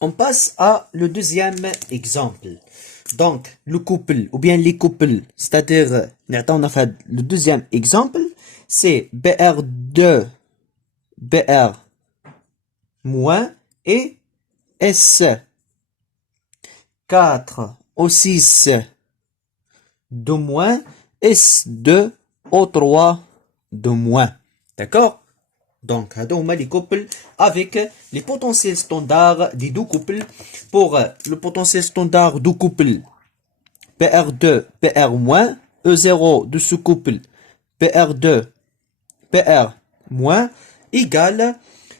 On passe à le deuxième exemple. Donc, le couple, ou bien les couples, c'est-à-dire, on a fait le deuxième exemple, c'est BR2, BR moins et S4, O6, de moins, S2, O3, de moins. D'accord? Donc, هذوما les couples avec les potentiels standards des deux couples. Pour le potentiel standard du couple PR2, PR-, E0 de ce couple PR2, PR-, égale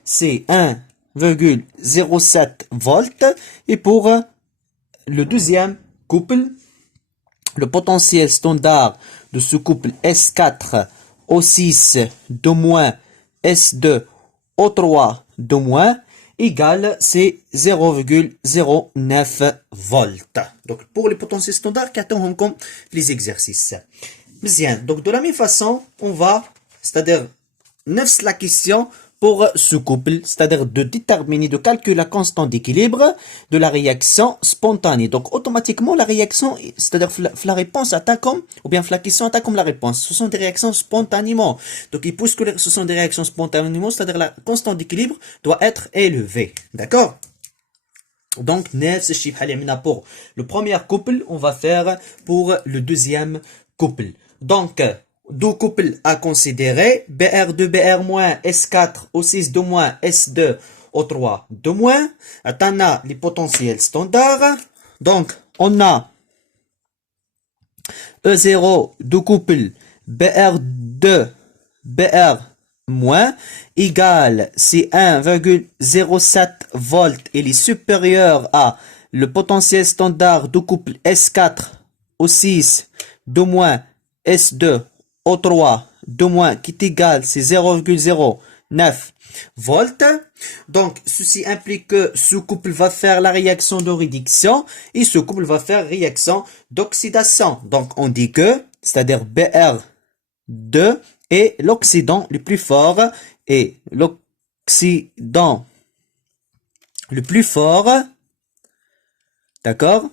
c'est 1,07 volts. Et pour le deuxième couple, le potentiel standard de ce couple S4, O6, de moins, S2, O3, de moins, égale, c'est 0,09 volts. Donc, pour les potentiels standards, qu'attendons comme les exercices. Bien, donc de la même façon, on va, c'est-à-dire, neuf la question pour ce couple, c'est-à-dire de déterminer, de calculer la constante d'équilibre de la réaction spontanée. Donc, automatiquement, la réaction, c'est-à-dire la réponse atteint comme, ou bien la question atteint comme la réponse. Ce sont des réactions spontanément. Donc, puisque ce sont des réactions spontanément, c'est-à-dire la constante d'équilibre doit être élevée. D'accord? Donc, pour le premier couple, on va faire pour le deuxième couple. Donc, deux couples à considérer, BR2, BR-, S4, O6, de moins, S2, O3, de moins. On a les potentiels standards. Donc, on a E0 du couple BR2, BR-, égale, c'est 1,07 volts, il est supérieur à le potentiel standard du couple S4, O6, de moins, S2, O3, de moins, qui est égal, c'est 0,09 volts. Donc, ceci implique que ce couple va faire la réaction de réduction et ce couple va faire réaction d'oxydation. Donc, on dit que, c'est-à-dire BR2 est l'oxydant le plus fort et l'oxydant le plus fort, d'accord?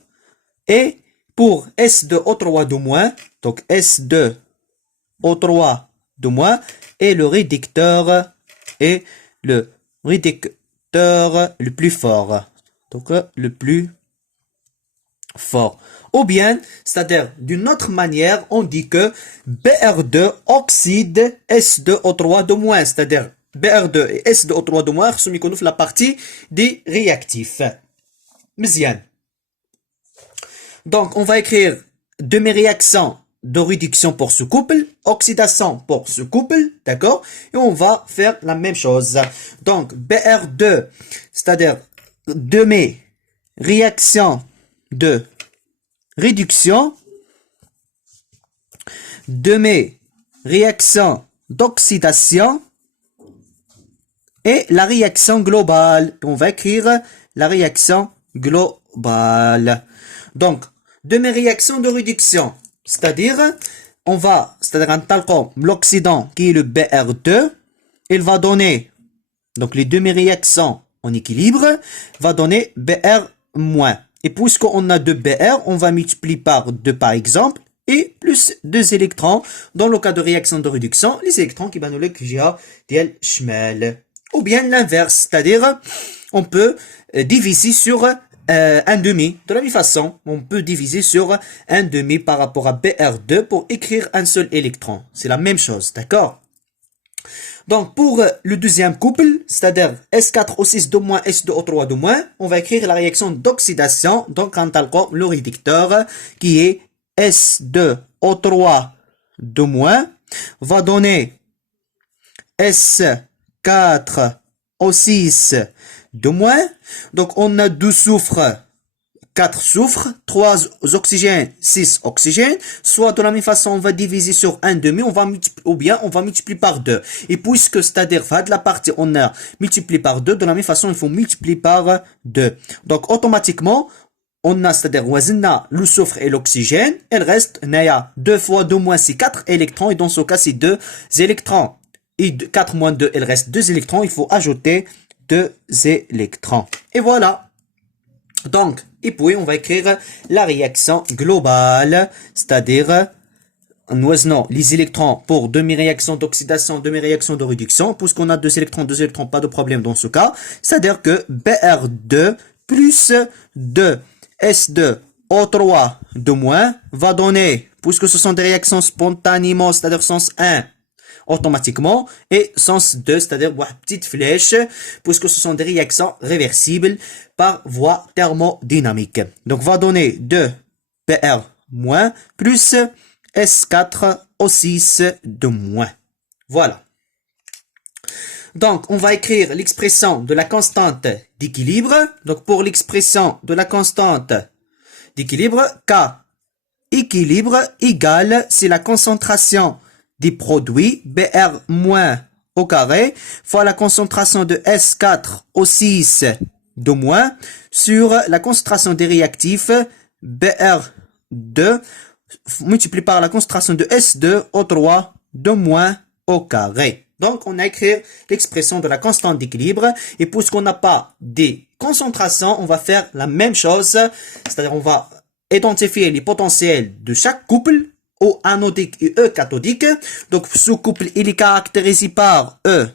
Et pour S2O3 de moins, donc S2O3 de moins, et le réducteur est le réducteur le plus fort. Donc, le plus fort. Ou bien, c'est-à-dire, d'une autre manière, on dit que BR2 oxyde S2O3 de moins. C'est-à-dire, BR2 et S2O3 de moins sont la partie des réactifs. Mzian. Donc, on va écrire demi-réaction de réduction pour ce couple, oxydation pour ce couple, d'accord? Et on va faire la même chose. Donc, BR2, c'est-à-dire demi-réaction de réduction, demi-réaction d'oxydation et la réaction globale. On va écrire la réaction globale. Donc, demi-réaction de réduction, c'est-à-dire, c'est-à-dire un talcon, l'oxydant qui est le BR2, il va donner, donc les demi-réactions en équilibre, va donner BR-. Et puisqu'on a 2 BR, on va multiplier par 2 par exemple, et plus 2 électrons. Dans le cas de réaction de réduction, les électrons qui vont nous le schmel. Ou bien l'inverse, c'est-à-dire, on peut diviser sur 1,5. De la même façon, on peut diviser sur 1,5 par rapport à BR2 pour écrire un seul électron. C'est la même chose, d'accord? Donc, pour le deuxième couple, c'est-à-dire S4O6 de moins, S2O3 de moins, on va écrire la réaction d'oxydation, donc en talcon, le réducteur, qui est S2O3 de moins, va donner S4O6 de moins. Donc, on a 2 soufres, 4 soufres, 3 oxygènes, 6 oxygènes. Soit de la même façon, on va diviser sur 1,5, ou bien on va multiplier par 2. Et puisque, c'est-à-dire, de la partie, on a multiplié par 2, de la même façon, il faut multiplier par 2. Donc, automatiquement, on a, c'est-à-dire, le soufre et l'oxygène. Il reste, 2 fois 2 moins, c'est 4 électrons. Et dans ce cas, c'est 2 électrons. Et 4 moins 2, il reste 2 électrons. Il faut ajouter 2 électrons. Et voilà. Donc, et puis on va écrire la réaction globale, c'est-à-dire non, les électrons pour demi-réaction d'oxydation, demi-réaction de réduction, puisqu'on a deux électrons, pas de problème dans ce cas. C'est-à-dire que Br2 plus 2S2O3 de moins va donner, puisque ce sont des réactions spontanément, c'est-à-dire sens 1, automatiquement, et sens 2, c'est-à-dire une petite flèche, puisque ce sont des réactions réversibles par voie thermodynamique. Donc, va donner 2Br moins plus S4O6 de moins. Voilà. Donc, on va écrire l'expression de la constante d'équilibre. Donc, pour l'expression de la constante d'équilibre, K équilibre égale, c'est la concentration des produits Br moins au carré fois la concentration de S4O6 de moins sur la concentration des réactifs Br2 multiplié par la concentration de S2O3 de moins au carré. Donc, on a écrit l'expression de la constante d'équilibre. Et puisqu'on n'a pas des concentrations, on va faire la même chose. C'est-à-dire, on va identifier les potentiels de chaque couple, O anodique et E cathodique. Donc, ce couple, il est caractérisé par E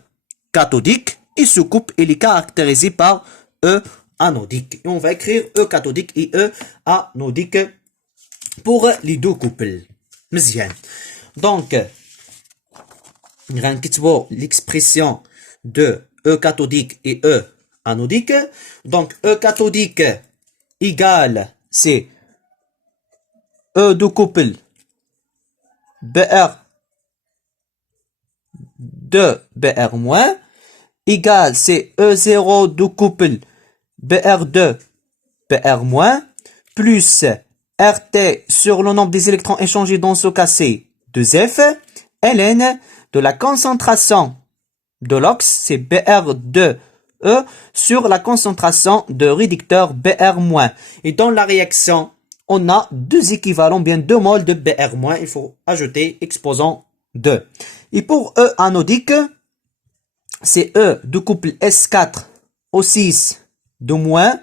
cathodique. Et ce couple, il est caractérisé par E anodique. Et on va écrire E cathodique et E anodique pour les deux couples. مزيان. Donc, غنكتبوا l'expression de E cathodique et E anodique. Donc, E cathodique égale, c'est E de couple Br 2 Br moins égale, c'est E0 de couple Br2 Br moins plus RT sur le nombre des électrons échangés dans ce cas c'est 2F, ln de la concentration de l'ox, c'est Br2E sur la concentration de réducteur Br-. Et dans la réaction, on a deux équivalents, bien 2 moles de Br-. Il faut ajouter exposant 2. Et pour E anodique, c'est E de couple S4O6 de moins,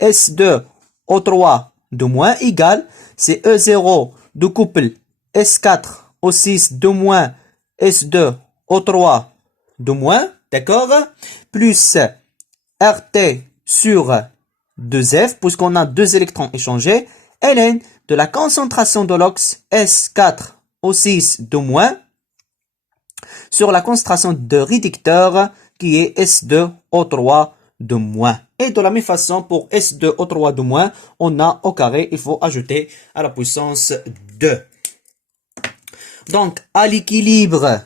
S2O3 de moins égale, c'est E0 de couple S4O6 de moins, S2O3 de moins, d'accord, plus RT sur 2F, puisqu'on a deux électrons échangés, ln de la concentration de l'ox S4O6 de moins sur la concentration de réducteur qui est S2O3 de moins. Et de la même façon, pour S2O3 de moins, on a au carré, il faut ajouter à la puissance 2. Donc, à l'équilibre,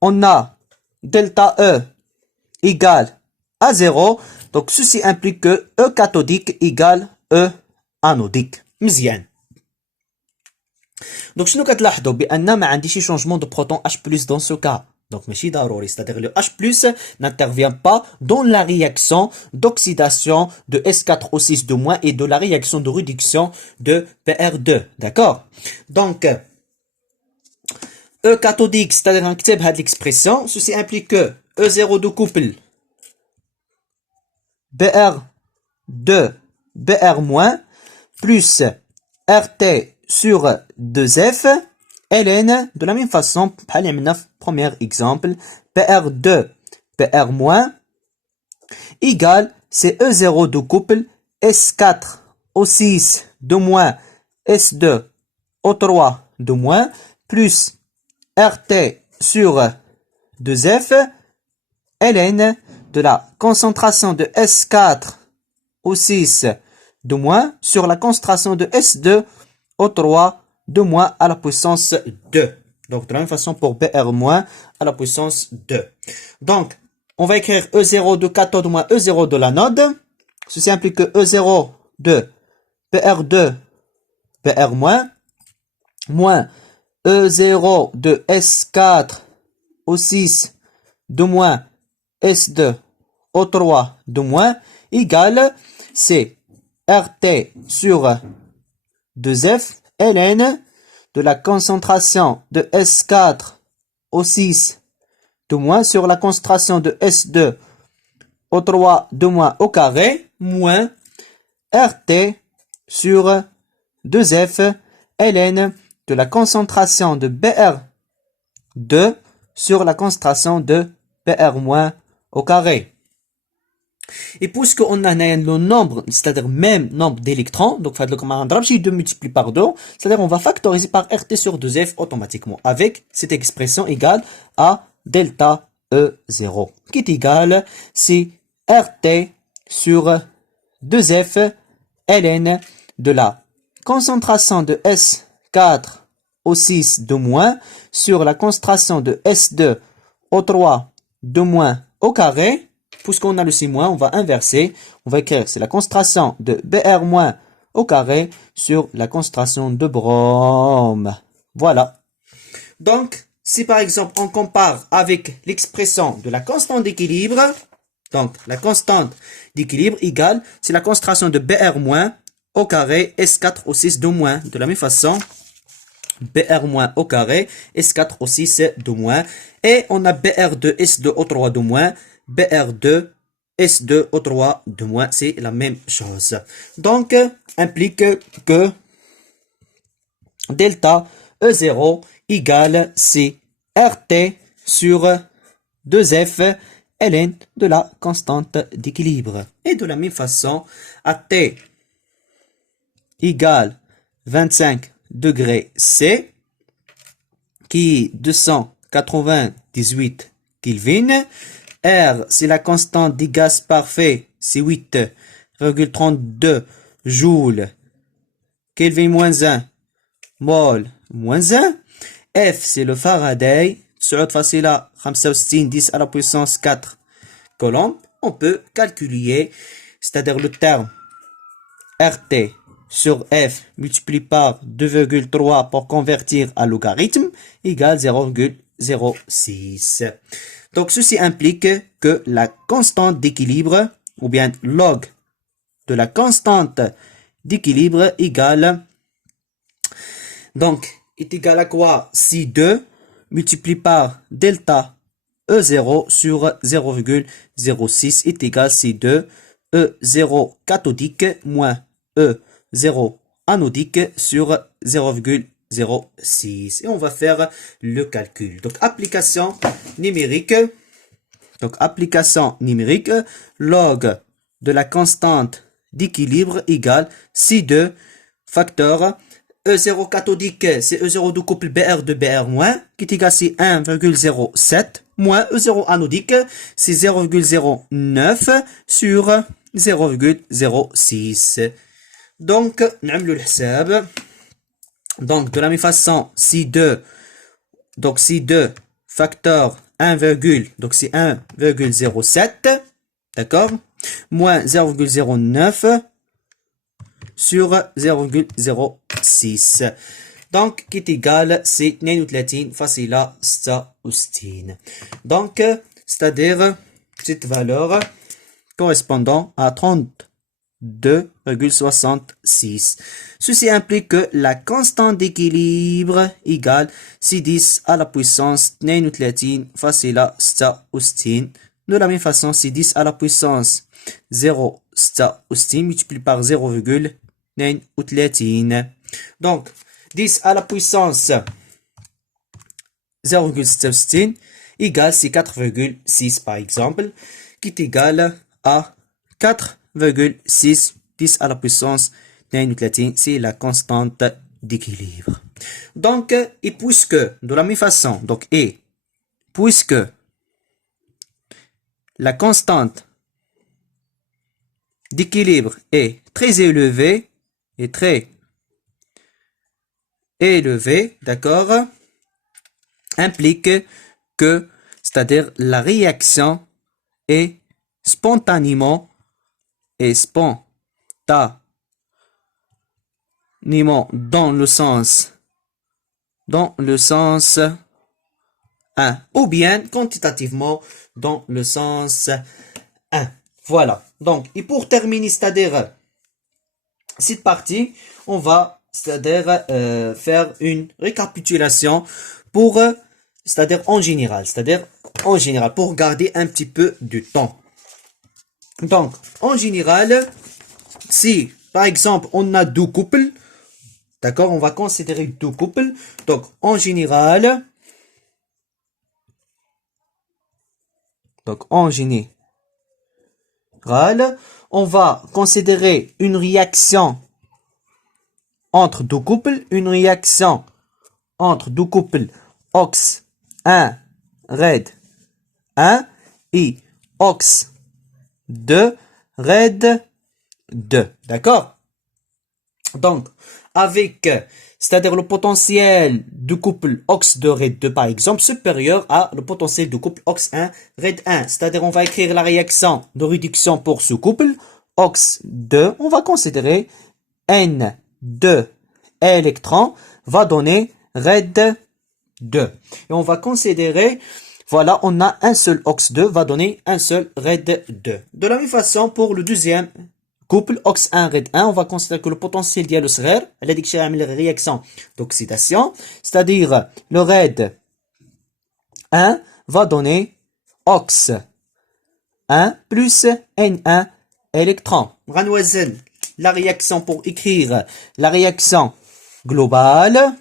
on a delta E égale à 0. Donc, ceci implique que E cathodique égale E anodique. مزيان. Donc, شنو كتلاحظوا بأن ما عنديش changement de proton H+ dans ce cas. Donc, ماشي ضروري, c'est-à-dire le H+ n'intervient pas dans la réaction d'oxydation de S4O6 de moins et de la réaction de réduction de Br2. D'accord? Donc, E cathodique, c'est-à-dire نكتب هذه l'expression, ceci implique que E0 de couple Br2 Br- plus RT sur 2F ln de la même façon بحال عملنا في premier exemple Br2 Br- égale c'est E0 de couple S4O6 de moins S2O3 de moins plus RT sur 2F ln de la concentration de S4O6 de moins sur la concentration de S2O3 de moins à la puissance 2. Donc, de la même façon pour Br- à la puissance 2. Donc, on va écrire E0 de cathode moins E0 de l'anode. Ceci implique que E0 de Br2 Br- moins E0 de S4O6 de moins S2O3 de moins égale, c'est RT sur 2F ln de la concentration de S4O6 de moins sur la concentration de au 3 2 moins au carré moins RT sur 2F ln de la concentration de BR2 sur la concentration de BR- au carré. Et puisqu'on a le nombre, c'est-à-dire même nombre d'électrons, donc de multiplier par 2, c'est-à-dire on va factoriser par RT sur 2F automatiquement, avec cette expression égale à delta E0, qui est égal, c'est RT sur 2F ln de la concentration de S4 au 6 de moins sur la concentration de S2 au 3 de moins au carré. Puisqu'on a le C-, on va inverser. On va écrire, c'est la concentration de Br- au carré sur la concentration de brome. Voilà. Donc, si par exemple on compare avec l'expression de la constante d'équilibre, donc la constante d'équilibre égale, c'est la concentration de Br- au carré S4 au 6 de moins. De la même façon, Br- au carré S4 au 6 de moins. Et on a Br2 S2 au 3 de moins. BR2 S2 au 3 de moins, c'est la même chose. Donc, implique que delta E0 égale C RT sur 2F ln de la constante d'équilibre. Et de la même façon, à T égale 25 degrés C, qui est 298 Kelvin. R, c'est la constante des gaz parfaits, c'est 8,32 joules. Kelvin moins 1, mol moins 1. F, c'est le Faraday, 10 à la puissance 4 coulombs. On peut calculer, c'est-à-dire le terme RT sur F multiplié par 2,3 pour convertir à logarithme égale 0,06. Donc, ceci implique que la constante d'équilibre, ou bien log de la constante d'équilibre égale, donc, est égal à quoi? Si2 multiplié par delta E0 sur 0,06 est égal à Si2 E0 cathodique moins E0 anodique sur 0,06. Et on va faire le calcul. Donc, application numérique. Donc, application numérique, log de la constante d'équilibre égale Si2 facteur E0 cathodique, c'est E0 du couple BR de BR-, qui est égal à 1,07, moins E0 anodique, c'est 0,09 sur 0,06. Donc, نعملوا الحساب. Donc, de la même façon, Si2, donc Si2 facteur 1, donc c'est 1,07, d'accord, moins 0,09 sur 0,06. Donc, qui est égal, c'est 32 فاصلة 66. Donc, c'est-à-dire, cette valeur correspondant à 32,66. Ceci implique que la constante d'équilibre égale 6 à la puissance 32 فاصلة 66. De la même façon, 6 à la puissance 0,66 multiplié par 0,32. Donc, 10 à la puissance 0,66 égale, c'est 4,6 par exemple, qui est égal à 4,6 10 à la puissance 32, c'est la constante d'équilibre. Donc, et puisque, de la même façon, donc, et puisque la constante d'équilibre est très élevée, d'accord, implique que, c'est-à-dire la réaction est spontanément dans le sens 1, ou bien quantitativement dans le sens 1. Voilà. Donc, et pour terminer, c'est-à-dire cette partie, on va, c'est-à-dire faire une récapitulation pour, c'est-à-dire en général, pour garder un petit peu du temps. Donc, en général, si, par exemple, on a deux couples, d'accord, on va considérer deux couples. Donc, en général, on va considérer une réaction entre deux couples, OX 1, RAID 1 et OX 2, RAID 2. D'accord? Donc, avec, c'est-à-dire le potentiel du couple OX2 RAID 2 par exemple, supérieur à le potentiel du couple OX1 RAID 1. C'est-à-dire on va écrire la réaction de réduction pour ce couple OX2. On va considérer N2 électrons va donner RAID 2. Et on va considérer, voilà, on a un seul OX2 va donner un seul RAID 2. De la même façon pour le deuxième couple OX1 RAID 1, on va considérer que le potentiel ديالو صغير على ديك الشيء عامل réaction d'oxydation, c'est-à-dire le RAID 1 va donner OX 1 plus N1 électrons. غنوزن la réaction pour écrire la réaction globale.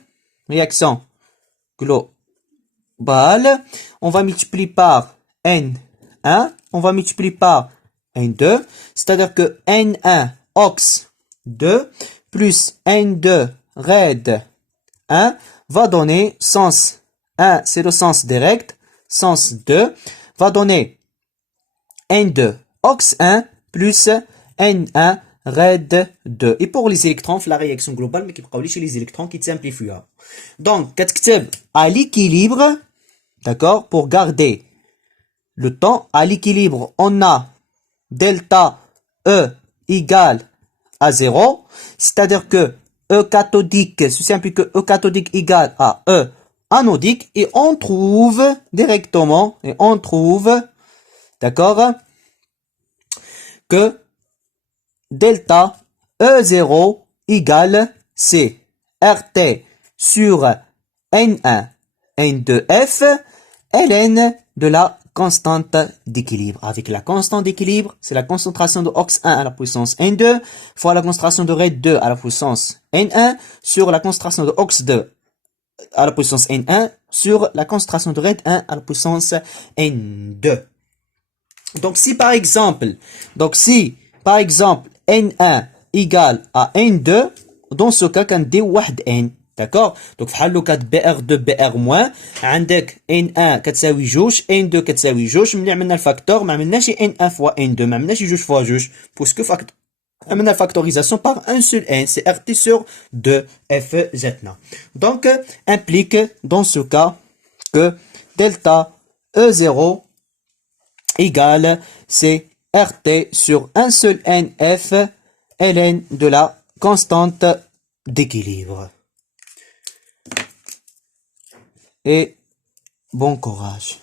On va multiplier par N1, on va multiplier par N2, c'est-à-dire que N1 OX2 plus N2 RAID 1 va donner sens 1, c'est le sens direct, sens 2 va donner N2 OX1 plus N1 RAID 2. Et pour les électrons, la réaction globale, mais qui peut chez les électrons qui simplifient. Donc, كتكتب à l'équilibre, d'accord, pour garder le temps, à l'équilibre, on a delta E égale à 0, c'est-à-dire que E cathodique, ceci implique que E cathodique égale à E anodique, et on trouve directement, d'accord, que delta E0 égale C RT sur N1, N2F, ln de la constante d'équilibre. Avec la constante d'équilibre, c'est la concentration de OX1 à la puissance N2 fois la concentration de RAID 2 à la puissance N1 sur la concentration de OX2 à la puissance N1 sur la concentration de RAID 1 à la puissance N2. Donc si par exemple N1 égale à N2, dans ce cas كندير واحد N. d'accord, donc بحال لو كانت BR2 BR moins عندك N1 كتساوي جوج N2 كتساوي جوج. ملي عملنا الفاكتور ما عملناش N1 فوا N2, ما عملناش جوج فوا جوج, باسكو عملنا الفactorisation par un seul N, c'est RT sur 2F جاتنا. donc implique dans ce cas que delta E0 égale c'est RT sur un seul NF ln de la constante d'équilibre. Et bon courage.